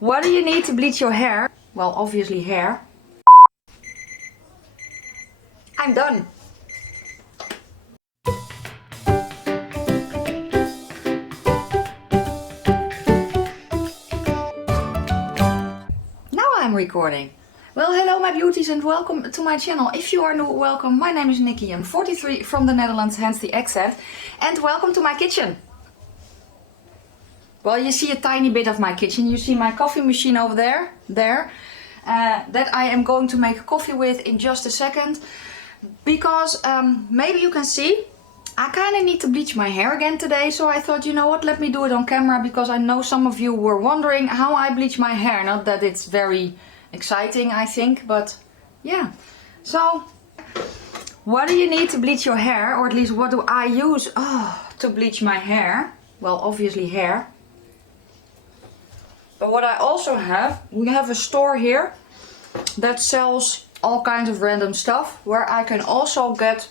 What do you need to bleach your hair? Well, obviously hair. I'm done. Now I'm recording. Well, hello my beauties and welcome to my channel. If you are new, welcome. My name is Nikki. I'm 43 from the Netherlands, hence the accent. And welcome to my kitchen. Well, you see a tiny bit of my kitchen. You see my coffee machine over there. That I am going to make coffee with in just a second. Because maybe you can see, I kind of need to bleach my hair again today. So I thought, you know what, let me do it on camera. Because I know some of you were wondering how I bleach my hair. Not that it's very exciting, I think. But yeah. So, what do you need to bleach your hair? Or at least what do I use to bleach my hair? Well, obviously hair. But what I also have, we have a store here that sells all kinds of random stuff where I can also get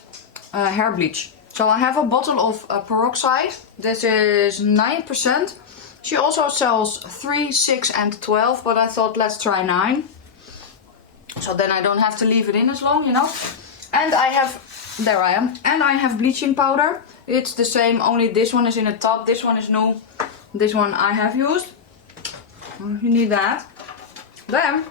hair bleach. So I have a bottle of peroxide. This is 9%. She also sells 3, 6 and 12, but I thought let's try 9. So then I don't have to leave it in as long, you know. And I have, there I am, and I have bleaching powder. It's the same, only this one is in a tub, this one is new. This one I have used. You need that. Then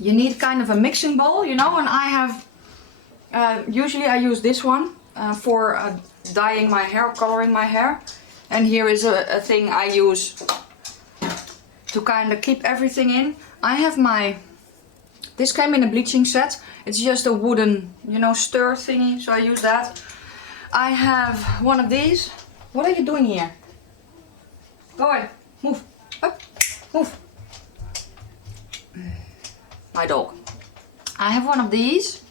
you need kind of a mixing bowl, you know, and I have, usually I use this one for dyeing my hair, coloring my hair. And here is a thing I use to kind of keep everything in. I have my, this came in a bleaching set. It's just a wooden, you know, stir thingy, so I use that. I have one of these. What are you doing here? Go ahead, move, up. Move. My dog. I have one of these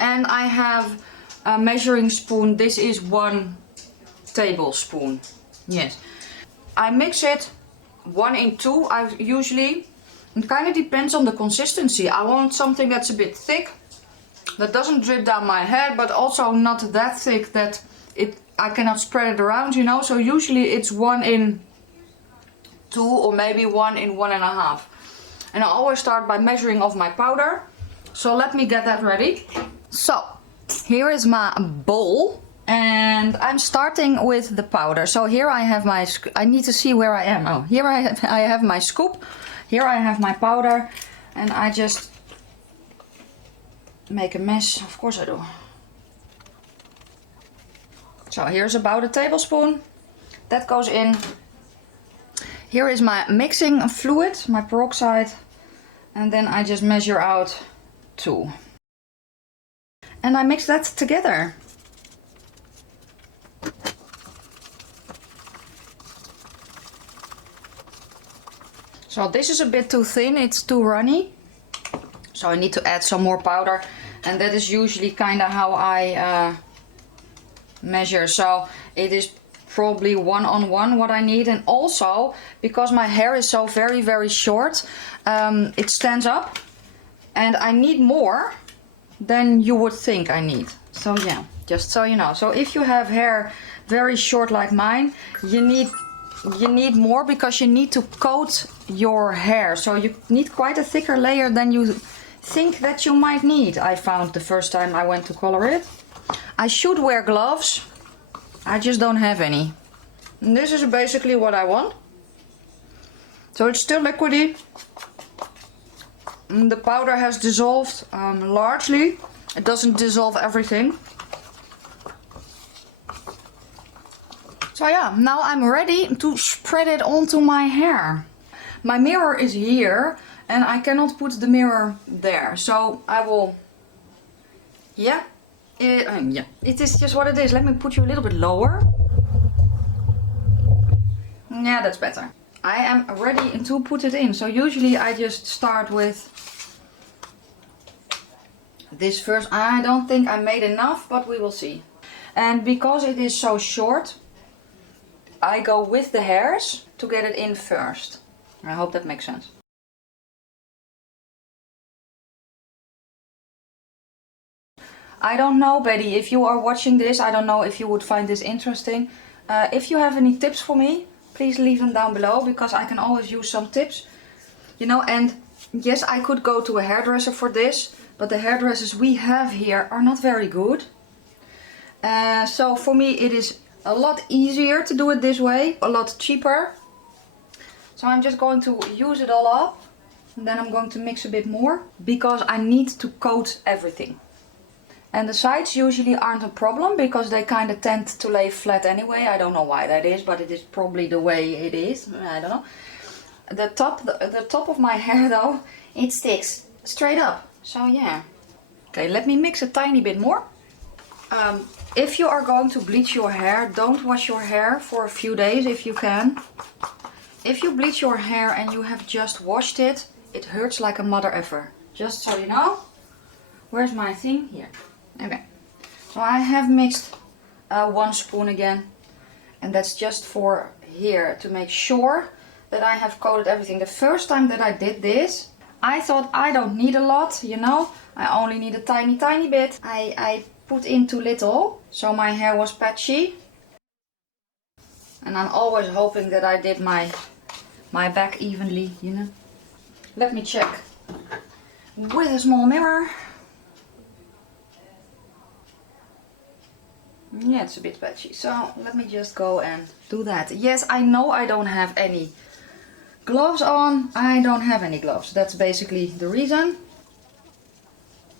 and I have a measuring spoon. This is 1 tablespoon. Yes. I mix it 1 in 2. I usually, it kind of depends on the consistency. I want something that's a bit thick, that doesn't drip down my head, but also not that thick that I cannot spread it around, you know. So usually it's 1 in 2 or maybe 1 in 1.5. And I always start by measuring off my powder. So let me get that ready. So here is my bowl and I'm starting with the powder. So here I have my, I need to see where I am. Oh, here I have my scoop. Here I have my powder and I just make a mess. Of course I do. So here's about a tablespoon. That goes in. Here is my mixing fluid, my peroxide, and then I just measure out 2. And I mix that together. So this is a bit too thin, it's too runny. So I need to add some more powder, and that is usually kind of how I measure. So it is probably 1-on-1 what I need, and also because my hair is so very short, it stands up and I need more than you would think I need. So yeah, just so you know. So if you have hair very short like mine, you need more because you need to coat your hair. So you need quite a thicker layer than you think that you might need. I found the first time I went to color it. I should wear gloves. I just don't have any. And this is basically what I want. So it's still liquidy. The powder has dissolved largely. It doesn't dissolve everything. So yeah, now I'm ready to spread it onto my hair. My mirror is here and I cannot put the mirror there. So I will, yeah. Yeah, it is just what it is. Let me put you a little bit lower. Yeah, that's better. I am ready to put it in. So usually I just start with this first. I don't think I made enough, but we will see. And because it is so short, I go with the hairs to get it in first. I hope that makes sense. I don't know, Betty, if you are watching this, I don't know if you would find this interesting. If you have any tips for me, please leave them down below, because I can always use some tips. You know, and yes, I could go to a hairdresser for this, but the hairdressers we have here are not very good. So for me it is a lot easier to do it this way, a lot cheaper. So I'm just going to use it all up. And then I'm going to mix a bit more because I need to coat everything. And the sides usually aren't a problem because they kind of tend to lay flat anyway. I don't know why that is, but it is probably the way it is. I don't know. The top of my hair though, it sticks straight up. So yeah. Okay, let me mix a tiny bit more. If you are going to bleach your hair, don't wash your hair for a few days if you can. If you bleach your hair and you have just washed it, it hurts like a mother effer. Just so you know. Where's my thing? Here. Okay. So I have mixed 1 spoon again. And that's just for here to make sure that I have coated everything. The first time that I did this, I thought I don't need a lot, you know. I only need a tiny bit. I put in too little, so my hair was patchy. And I'm always hoping that I did my back evenly, you know. Let me check with a small mirror. Yeah, it's a bit patchy, so let me just go and do that. Yes, I know I don't have any gloves on. I don't have any gloves. That's basically the reason.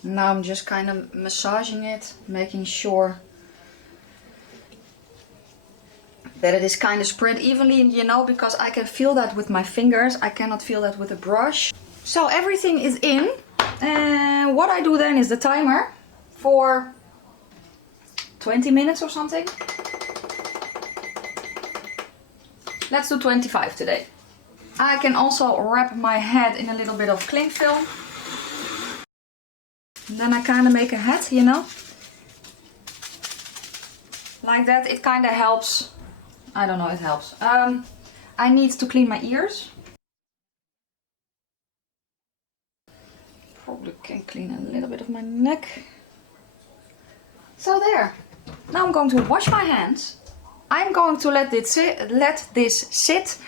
Now I'm just kind of massaging it, making sure that it is kind of spread evenly, you know, because I can feel that with my fingers. I cannot feel that with a brush. So everything is in. And what I do then is the timer for 20 minutes or something. Let's do 25 today. I can also wrap my head in a little bit of cling film. And then I kind of make a hat, you know. Like that, it kind of helps. I don't know, it helps. I need to clean my ears. Probably can clean a little bit of my neck. So there. Now I'm going to wash my hands. I'm going to let this sit,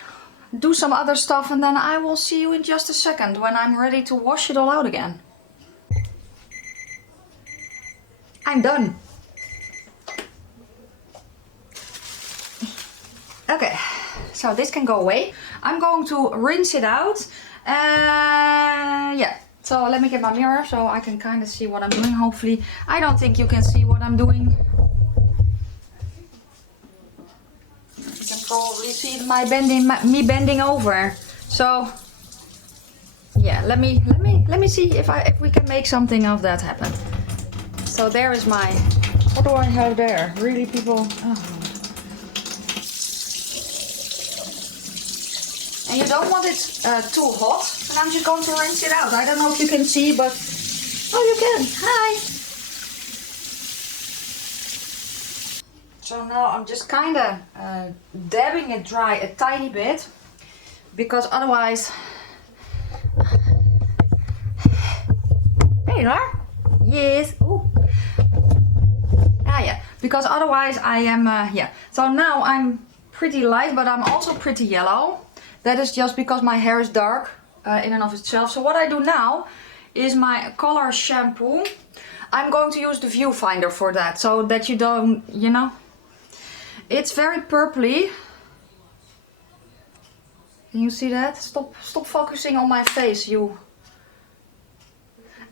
do some other stuff, and then I will see you in just a second when I'm ready to wash it all out again. I'm done. Okay, so this can go away. I'm going to rinse it out. Yeah, so let me get my mirror so I can kind of see what I'm doing, hopefully. I don't think you can see what I'm doing. You can probably see me bending over. So yeah, let me see if we can make something of that happen. So there is my, what do I have there? Really, people, oh. And you don't want it too hot. And I'm just going to rinse it out. I don't know if you can see, but oh, you can. Hi. So now I'm just kind of dabbing it dry a tiny bit, because otherwise. There you are. Yes. Ooh. Ah, yeah. Because otherwise I am. Yeah. So now I'm pretty light, but I'm also pretty yellow. That is just because my hair is dark in and of itself. So what I do now is my color shampoo. I'm going to use the viewfinder for that, so that you don't, you know. It's very purpley. Can you see that? Stop focusing on my face, you.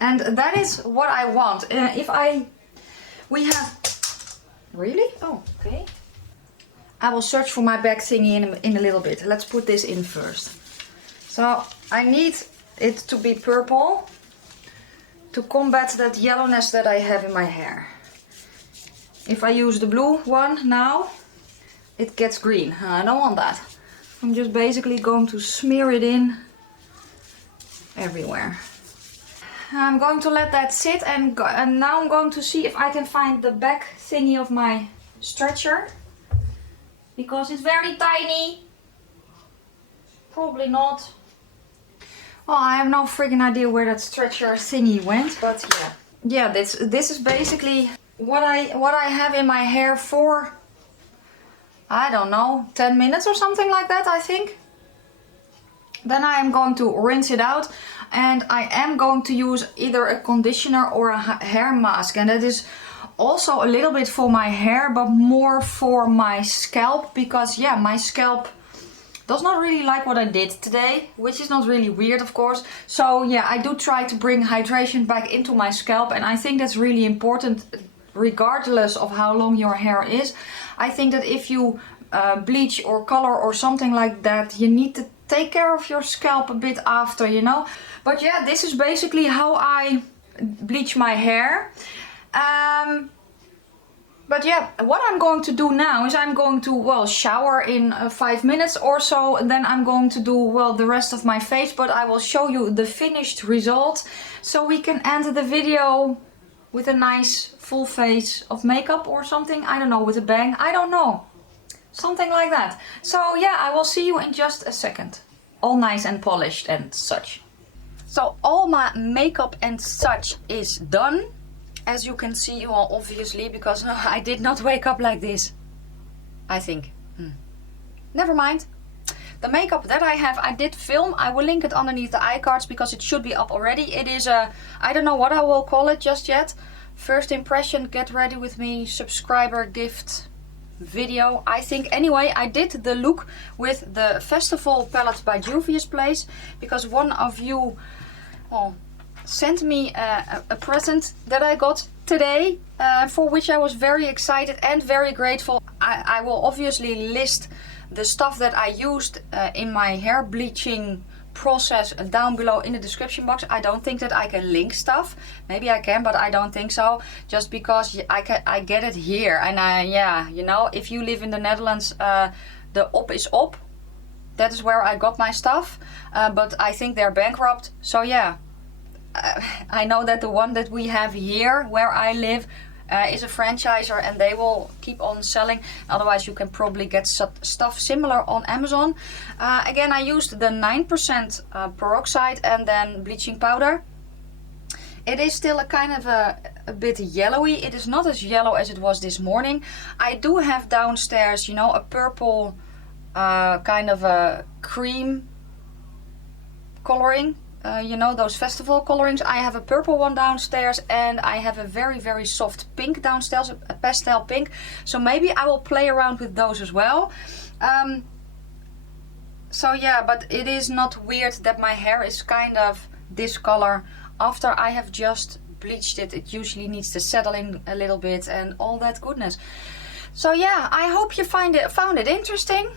And that is what I want. We have, really? Oh, okay. I will search for my back thingy in a little bit. Let's put this in first. So I need it to be purple to combat that yellowness that I have in my hair. If I use the blue one now, it gets green. I don't want that. I'm just basically going to smear it in everywhere. I'm going to let that sit and now I'm going to see if I can find the back thingy of my stretcher. Because it's very tiny. Probably not. Well, I have no friggin' idea where that stretcher thingy went, but yeah. Yeah, this is basically what I have in my hair for, I don't know, 10 minutes or something like that, I think. Then I am going to rinse it out, and I am going to use either a conditioner or a hair mask, and that is also a little bit for my hair, but more for my scalp, because yeah, my scalp does not really like what I did today, which is not really weird, of course. So yeah, I do try to bring hydration back into my scalp, and I think that's really important regardless of how long your hair is. I think that if you bleach or color or something like that, you need to take care of your scalp a bit after, you know. But yeah, this is basically how I bleach my hair. But yeah, what I'm going to do now is I'm going to, well, shower in 5 minutes or so, and then I'm going to do, well, the rest of my face, but I will show you the finished result so we can end the video with a nice full face of makeup or something. I don't know, with a bang, I don't know. Something like that. So yeah, I will see you in just a second. All nice and polished and such. So all my makeup and such is done. As you can see, well, obviously, because I did not wake up like this, I think. Never mind. The makeup that I have, I did film. I will link it underneath the iCards because it should be up already. It is a, I don't know what I will call it just yet. First impression, get ready with me, subscriber gift video, I think. Anyway, I did the look with the Festival palette by Juvia's Place because one of you, well, sent me a present that I got today, for which I was very excited and very grateful. I will obviously list the stuff that I used in my hair bleaching process down below in the description box. I don't think that I can link stuff. Maybe I can, but I don't think so. Just because I get it here, and yeah, you know, if you live in the Netherlands, the op is op. That is where I got my stuff, but I think they're bankrupt. So yeah. I know that the one that we have here where I live is a franchisor, and they will keep on selling. Otherwise you can probably get stuff similar on Amazon. Again, I used the 9% peroxide and then bleaching powder. It is still a kind of a bit yellowy. It is not as yellow as it was this morning. I do have downstairs, you know, a purple kind of a cream coloring. You know, those festival colorings. I have a purple one downstairs, and I have a very, very soft pink downstairs, a pastel pink. So maybe I will play around with those as well. So yeah, but it is not weird that my hair is kind of this color after I have just bleached it. It usually needs to settle in a little bit and all that goodness. So yeah, I hope you found it interesting.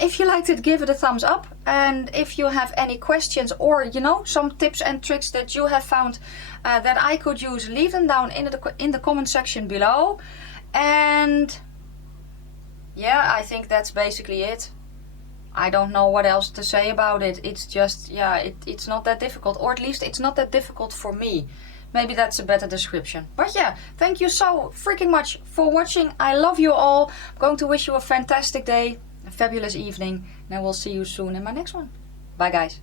If you liked it, give it a thumbs up, and if you have any questions or, you know, some tips and tricks that you have found that I could use, leave them down in the comment section below. And yeah, I think that's basically it. I don't know what else to say about it. It's just, yeah, it's not that difficult, or at least it's not that difficult for me. Maybe that's a better description. But yeah, thank you so freaking much for watching. I love you all. I'm going to wish you a fantastic day, a fabulous evening, and I will see you soon in my next one. Bye guys.